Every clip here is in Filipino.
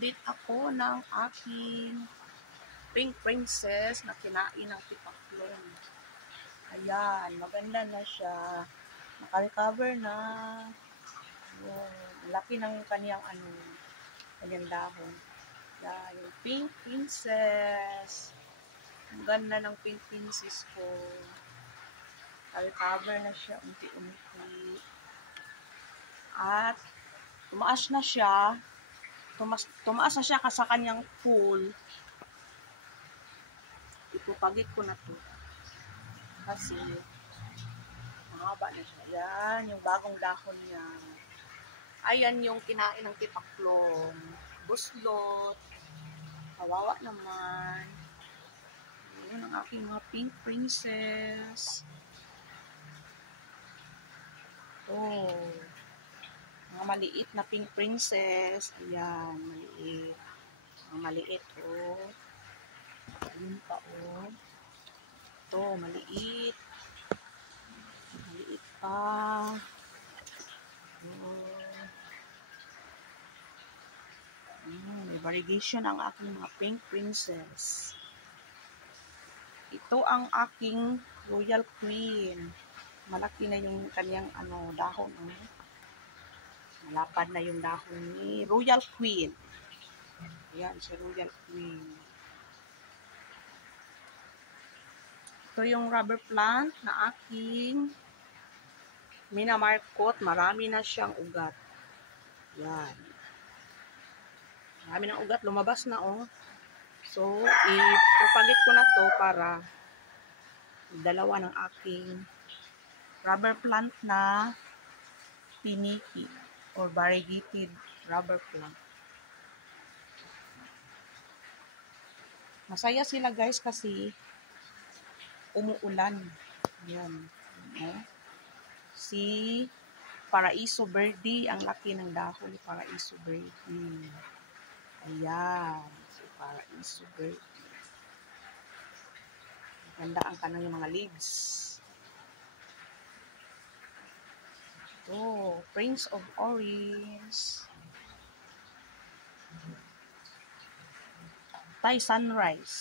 mag-update ako ng aking pink princess na kinain ng tipaklong. Ayan, maganda na siya. Naka-recover na. Laki ng kaniyang kanyang dahon. Yan, yung pink princess. Ang ganda ng pink princess ko. Naka-recover na siya unti-unti. At tumaas na siya. Tumaas na siya sa kanyang pool. Ipupagit ko na to. Kasi mahaba na siya. Yan, yung bagong dahon niya. Ayan yung kinain ng tipaklong. Buslot. Kawawa naman. Ayan ang aking mga pink princess. Oh. Mga maliit na pink princess. Ayan, maliit. Mga maliit, oh. Ayun pa, oh. Ito, maliit. Maliit pa. Oh. May variegation ang aking mga pink princess. Ito ang aking royal queen. Malaki na yung kanyang dahon. Malapad na yung dahon ni royal queen. Ayan, si royal queen. Ito yung rubber plant na aking minamarkot. Marami na siyang ugat. Yan. Marami ng ugat. Lumabas na, oh. So, ipropagate ko na to para dalawa ng aking rubber plant na piniki or variegated rubber plant. Masaya sila guys kasi umuulan. Yan. Si Paraiso Verde, ang laki ng dahon ni Paraiso Verde. Ayan. Si Paraiso Verde. Maganda ang kanang mga leaves. Ito, Prince of Orange. Thai Sunrise.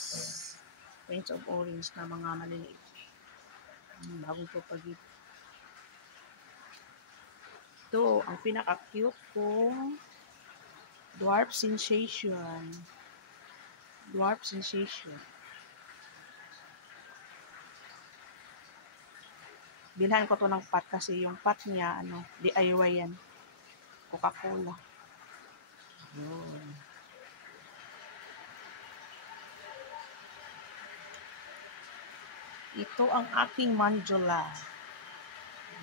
Prince of Orange na mga maliliit. Bagong propagate. Ito, ang pinaka-cute kong Dwarf Sensation. Dwarf Sensation. Bilhan ko to ng pot kasi yung pot niya, DIY yan. Coca-Cola. Yun. Ito ang aking mandula.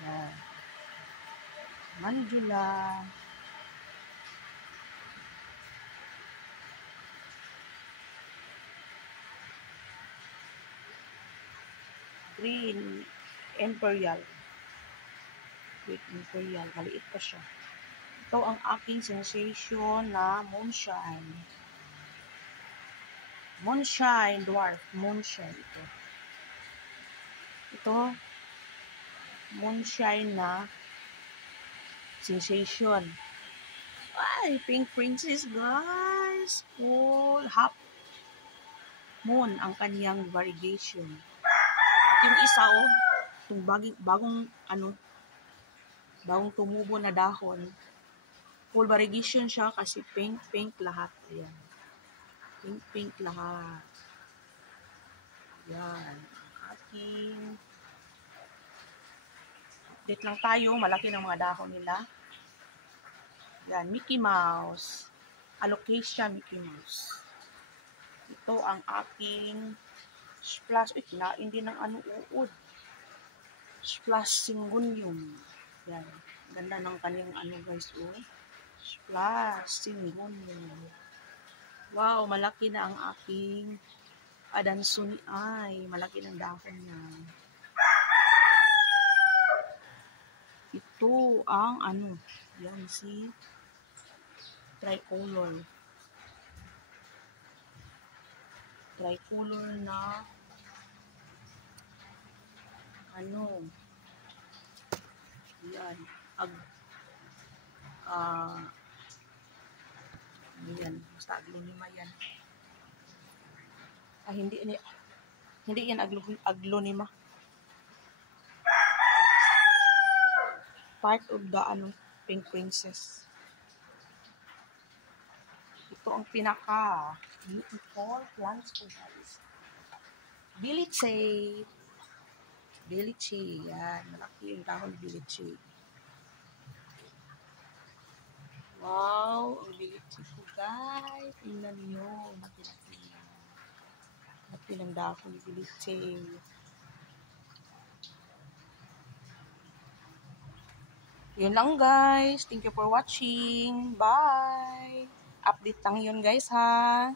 Yan. Mandula. Green Imperial. Green Imperial. Maliit pa siya. Ito ang aking sensation na moonshine. Moonshine dwarf. Moonshine ito. Ito, moonshine na sensation. Ay, pink princess guys. Full half moon ang kaniyang variegation. At yung isa, oh, itong bagong tumubo na dahon. Full variegation siya kasi pink lahat. Ayan. Pink lahat. Ayan. Aking update lang tayo. Malaki ng mga dahon nila. Yan, Mickey Mouse. Alocasia Mickey Mouse. Ito ang aking splash. Uy, kinain din ng uod. Splash Syngonium. Yan. Ganda ng kanyang guys, oh. Splash Syngonium. Wow, malaki na ang aking Adansuni ay. Malaki ng dahon niya. Ito ang yan si tricolor. Tricolor na yan. Yan. Basta aglonema yan. Hindi yan aglonema. Part of the Pink Princess. Ito ang pinaka beautiful plants ko, guys. Biliche. Biliche. Yan. Malaki yung dahon ni Biliche. Wow. Ang biliche ko, guys. Tingnan nyo. Malaki ng dahon ni Biliche. Yun lang, guys. Thank you for watching. Bye. Update lang yun, guys, ha.